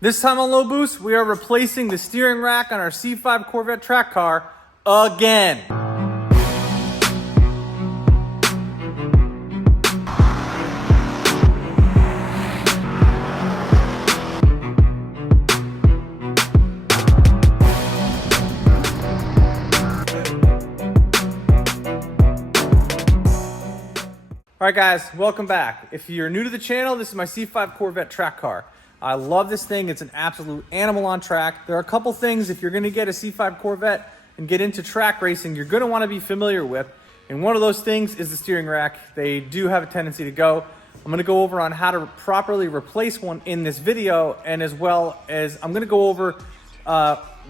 This time on Low Boost, we are replacing the steering rack on our C5 Corvette track car again. All right guys, welcome back. If you're new to the channel, this is my C5 Corvette track car. I love this thing. It's an absolute animal on track. There are a couple things if you're gonna get a C5 Corvette and get into track racing, you're gonna wanna be familiar with. And one of those things is the steering rack. They do have a tendency to go. I'm gonna go over on how to properly replace one in this video, and as well as I'm gonna go over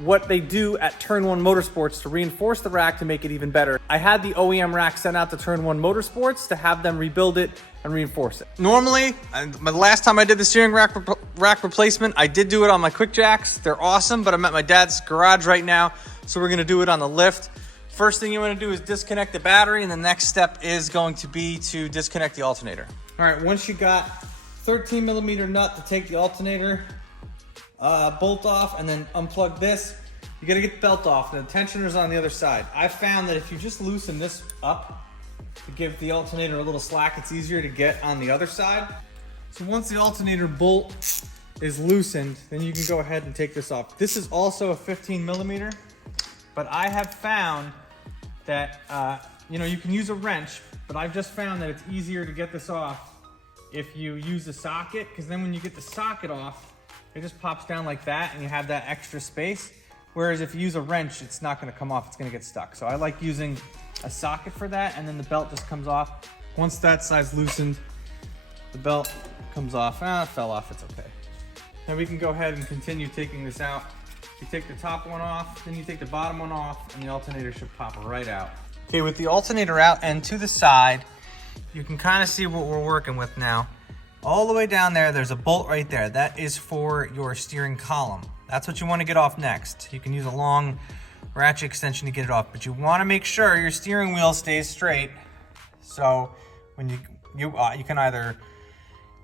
what they do at Turn 1 Motorsports to reinforce the rack to make it even better. I had the OEM rack sent out to Turn 1 Motorsports to have them rebuild it and reinforce it. Normally, the last time I did the steering rack replacement, I did do it on my quick jacks. They're awesome, but I'm at my dad's garage right now, so we're gonna do it on the lift. First thing you wanna do is disconnect the battery, and the next step is going to be to disconnect the alternator. All right, once you got 13mm nut to take the alternator bolt off and then unplug this, you gotta get the belt off. The tensioner's on the other side. I found that if you just loosen this up to give the alternator a little slack, it's easier to get on the other side. So once the alternator bolt is loosened, then you can go ahead and take this off. This is also a 15mm, but I have found that you can use a wrench, but I've just found that it's easier to get this off if you use the socket, because then when you get the socket off, it just pops down like that and you have that extra space. Whereas if you use a wrench, it's not gonna come off, it's gonna get stuck. So I like using a socket for that, and then the belt just comes off. Once that side's loosened, the belt comes off. Ah, it fell off, it's okay. Then we can go ahead and continue taking this out. You take the top one off, then you take the bottom one off, and the alternator should pop right out. Okay, with the alternator out and to the side, you can kind of see what we're working with now. All the way down there, there's a bolt right there. That is for your steering column. That's what you want to get off next. You can use a long ratchet extension to get it off, but you want to make sure your steering wheel stays straight. So when you can either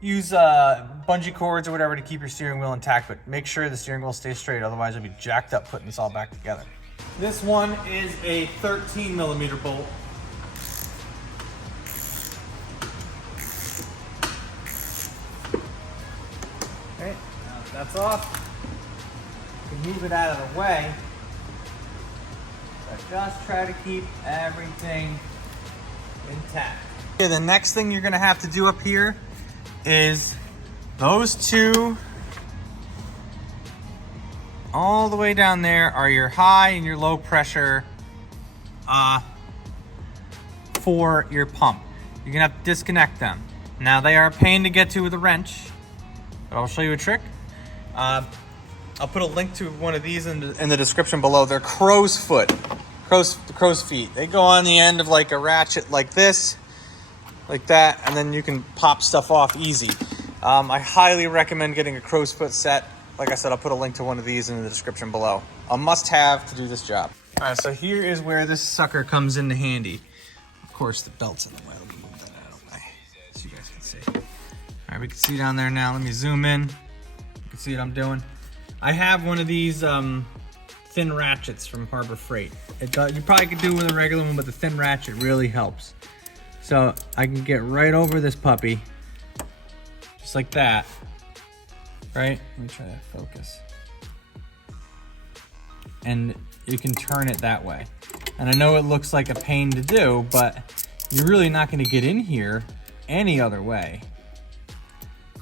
use bungee cords or whatever to keep your steering wheel intact, but make sure the steering wheel stays straight, otherwise you'll be jacked up putting this all back together. This one is a 13mm bolt. Okay, now that that's off, you can move it out of the way, but just try to keep everything intact. Okay, the next thing you're gonna have to do up here is those two all the way down there are your high and your low pressure for your pump. You're gonna have to disconnect them. Now they are a pain to get to with a wrench, but I'll show you a trick. I'll put a link to one of these in the description below. They're crow's feet. They go on the end of like a ratchet like this, like that, and then you can pop stuff off easy. I highly recommend getting a crow's foot set. Like I said, I'll put a link to one of these in the description below. A must-have to do this job. All right, so here is where this sucker comes into handy. Of course, the belt's in the way. Let me move that out of the way so you guys can see. All right, we can see down there now. Let me zoom in. You can see what I'm doing. I have one of these thin ratchets from Harbor Freight. You probably could do it with a regular one, but the thin ratchet really helps. So I can get right over this puppy, just like that, right? Let me try to focus. And you can turn it that way. And I know it looks like a pain to do, but you're really not gonna get in here any other way.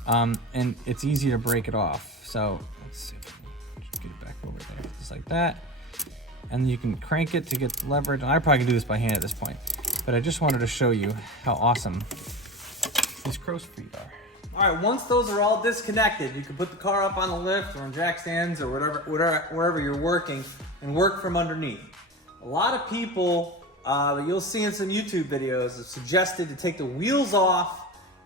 And it's easy to break it off. So let's see if I can just get it back over there, just like that. And you can crank it to get the leverage. I probably can do this by hand at this point, but I just wanted to show you how awesome these crow's feet are. All right, once those are all disconnected, you can put the car up on the lift or on jack stands or wherever you're working and work from underneath. A lot of people that you'll see in some YouTube videos have suggested to take the wheels off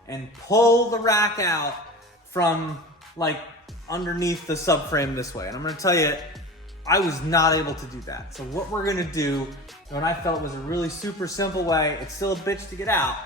and pull the rack out from like underneath the subframe this way. And I'm gonna tell you, I was not able to do that. So what we're gonna do, and I felt was a really super simple way, it's still a bitch to get out.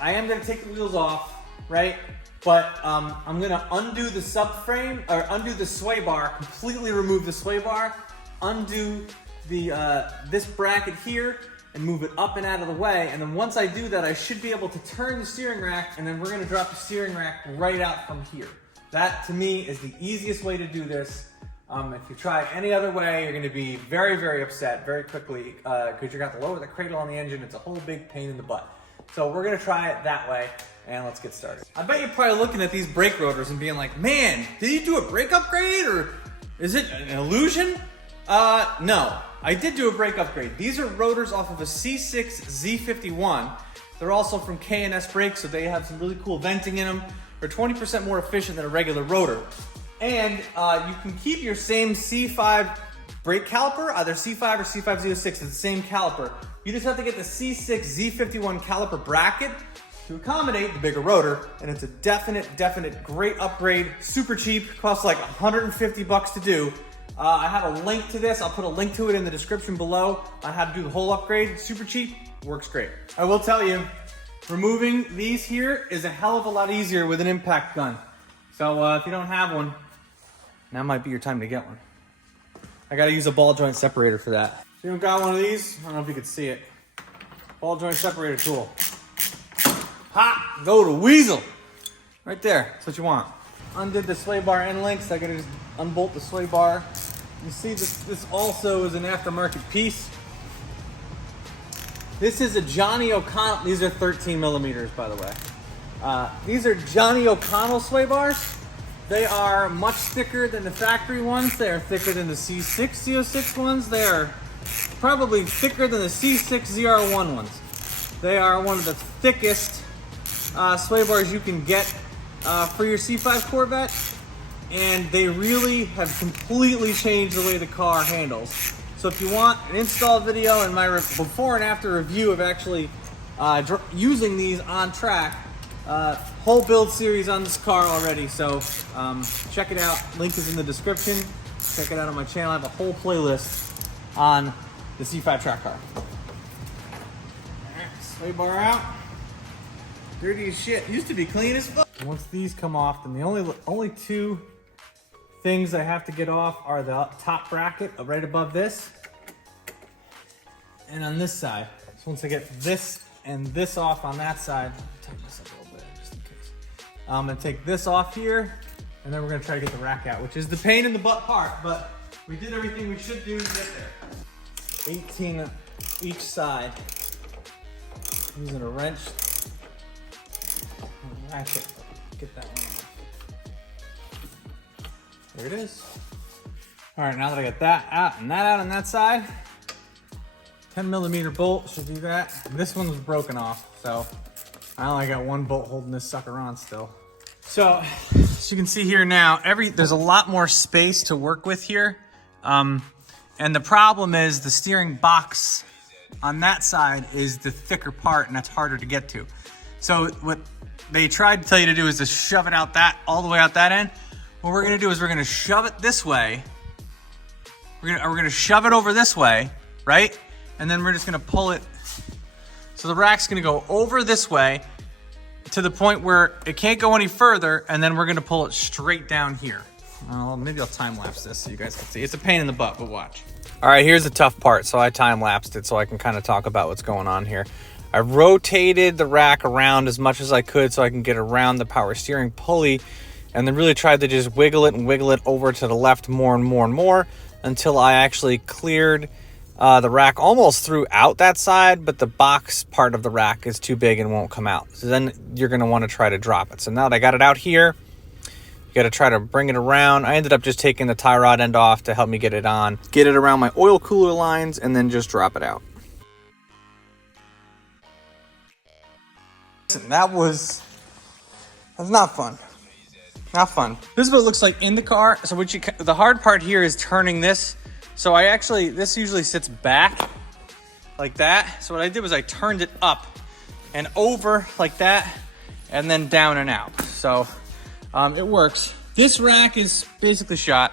I am gonna take the wheels off, right? But I'm gonna undo the subframe, or undo the sway bar, completely remove the sway bar, undo the this bracket here, and move it up and out of the way. And then once I do that, I should be able to turn the steering rack, and then we're gonna drop the steering rack right out from here. That, to me, is the easiest way to do this. If you try it any other way, you're gonna be very, very upset very quickly, because you're gonna have to lower the cradle on the engine. It's a whole big pain in the butt. So we're gonna try it that way. And let's get started. I bet you're probably looking at these brake rotors and being like, man, did you do a brake upgrade or is it an illusion? No, I did do a brake upgrade. These are rotors off of a C6 Z51. They're also from K&S brakes, so they have some really cool venting in them. They're 20% more efficient than a regular rotor. And you can keep your same C5 brake caliper, either C5 or C506, it's the same caliper. You just have to get the C6 Z51 caliper bracket to accommodate the bigger rotor, and it's a definite great upgrade. Super cheap, costs like 150 bucks to do. I have a link to this. I'll put a link to it in the description below on how to do the whole upgrade. Super cheap, works great. I will tell you, removing these here is a hell of a lot easier with an impact gun. So if you don't have one, now might be your time to get one. I gotta use a ball joint separator for that. If you don't got one of these, I don't know if you can see it. Ball joint separator tool. Ha! Go to weasel! Right there, that's what you want. Undid the sway bar end links, I gotta just unbolt the sway bar. You see this also is an aftermarket piece. This is a Johnny O'Connell, these are 13 millimeters by the way. These are Johnny O'Connell sway bars. They are much thicker than the factory ones. They are thicker than the C6 Z06 ones. They are probably thicker than the C6 ZR1 ones. They are one of the thickest sway bars you can get for your C5 Corvette, and they really have completely changed the way the car handles. So if you want an install video and my before and after review of actually using these on track, whole build series on this car already, so check it out. Link is in the description. Check it out on my channel. I have a whole playlist on the C5 track car. Alright, sway bar out. Dirty as shit. Used to be clean as fuck. Once these come off, then the only two things I have to get off are the top bracket right above this, and on this side. So once I get this and this off on that side, tighten this up a little bit just in case. I'm gonna take this off here, and then we're gonna try to get the rack out, which is the pain in the butt part, but we did everything we should do to get there. 18 each side. Using a wrench. Ratchet. Get that one off. There it is. All right, now that I got that out and that out on that side, 10 millimeter bolt should do that. This one was broken off, so I only got one bolt holding this sucker on still. So, as you can see here now, there's a lot more space to work with here. And the problem is the steering box on that side is the thicker part, and that's harder to get to. So what they tried to tell you to do is to shove it out all the way out that end. What we're gonna do is we're gonna shove it this way. We're gonna shove it over this way, right? And then we're just gonna pull it. So the rack's gonna go over this way to the point where it can't go any further, and then we're gonna pull it straight down here. Well, maybe I'll time lapse this so you guys can see. It's a pain in the butt, but watch. All right, here's the tough part. So I time lapsed it so I can kind of talk about what's going on here. I rotated the rack around as much as I could so I can get around the power steering pulley, and then really tried to just wiggle it over to the left more and more and more until I actually cleared the rack almost throughout that side, but the box part of the rack is too big and won't come out. So then you're gonna wanna try to drop it. So now that I got it out here, you gotta try to bring it around. I ended up just taking the tie rod end off to help me get it on, get it around my oil cooler lines, and then just drop it out. Listen, that was not fun. Not fun. This is what it looks like in the car. So the hard part here is turning this. So this usually sits back like that. So what I did was I turned it up and over like that, and then down and out. So it works. This rack is basically shot.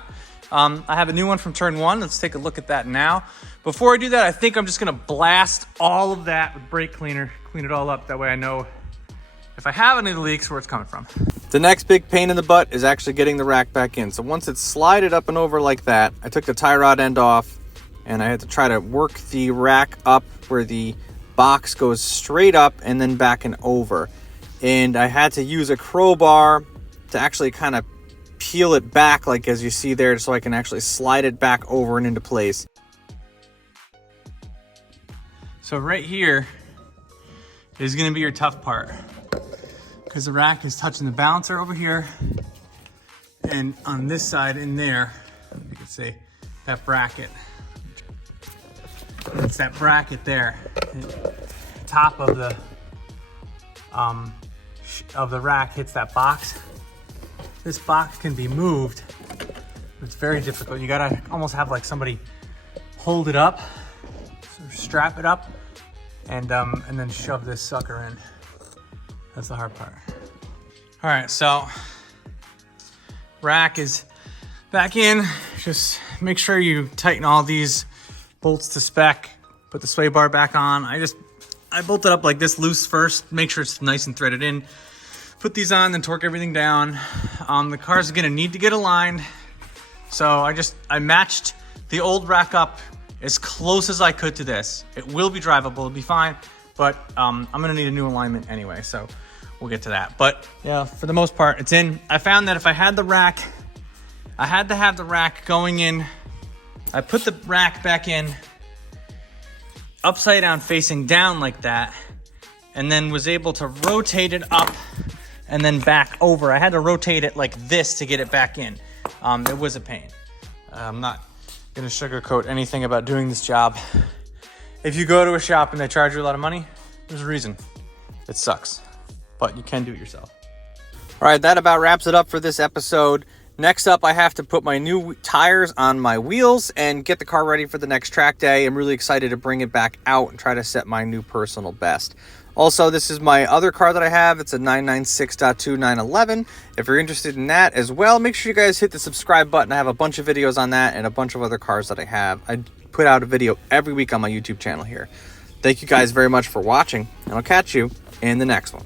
I have a new one from turn 1. Let's take a look at that now. Before I do that, I think I'm just gonna blast all of that with brake cleaner, clean it all up. That way I know If I have any leaks, where it's coming from. The next big pain in the butt is actually getting the rack back in. So once it's slided up and over like that, I took the tie rod end off and I had to try to work the rack up where the box goes straight up and then back and over. And I had to use a crowbar to actually kind of peel it back, like as you see there, so I can actually slide it back over and into place. So right here is going to be your tough part, because the rack is touching the balancer over here, and on this side in there, you can see that bracket. It's that bracket there. The top of the rack hits that box. This box can be moved. It's very difficult. You gotta almost have like somebody hold it up, so strap it up, and then shove this sucker in. That's the hard part. All right, so rack is back in. Just make sure you tighten all these bolts to spec. Put the sway bar back on. I bolted up like this loose first. Make sure it's nice and threaded in. Put these on, then torque everything down. The car's gonna need to get aligned. So I matched the old rack up as close as I could to this. It will be drivable, it'll be fine, but I'm gonna need a new alignment anyway, so we'll get to that. But yeah, for the most part, it's in. I found that if I had the rack, I had to have the rack going in. I put the rack back in upside down, facing down like that, and then was able to rotate it up and then back over. I had to rotate it like this to get it back in. It was a pain. I'm not gonna sugarcoat anything about doing this job. If you go to a shop and they charge you a lot of money, there's a reason. It sucks, but you can do it yourself. All right, that about wraps it up for this episode. Next up, I have to put my new tires on my wheels and get the car ready for the next track day. I'm really excited to bring it back out and try to set my new personal best. Also, this is my other car that I have. It's a 996.2 911. If you're interested in that as well, make sure you guys hit the subscribe button. I have a bunch of videos on that and a bunch of other cars that I have. I put out a video every week on my YouTube channel here. Thank you guys very much for watching, and I'll catch you in the next one.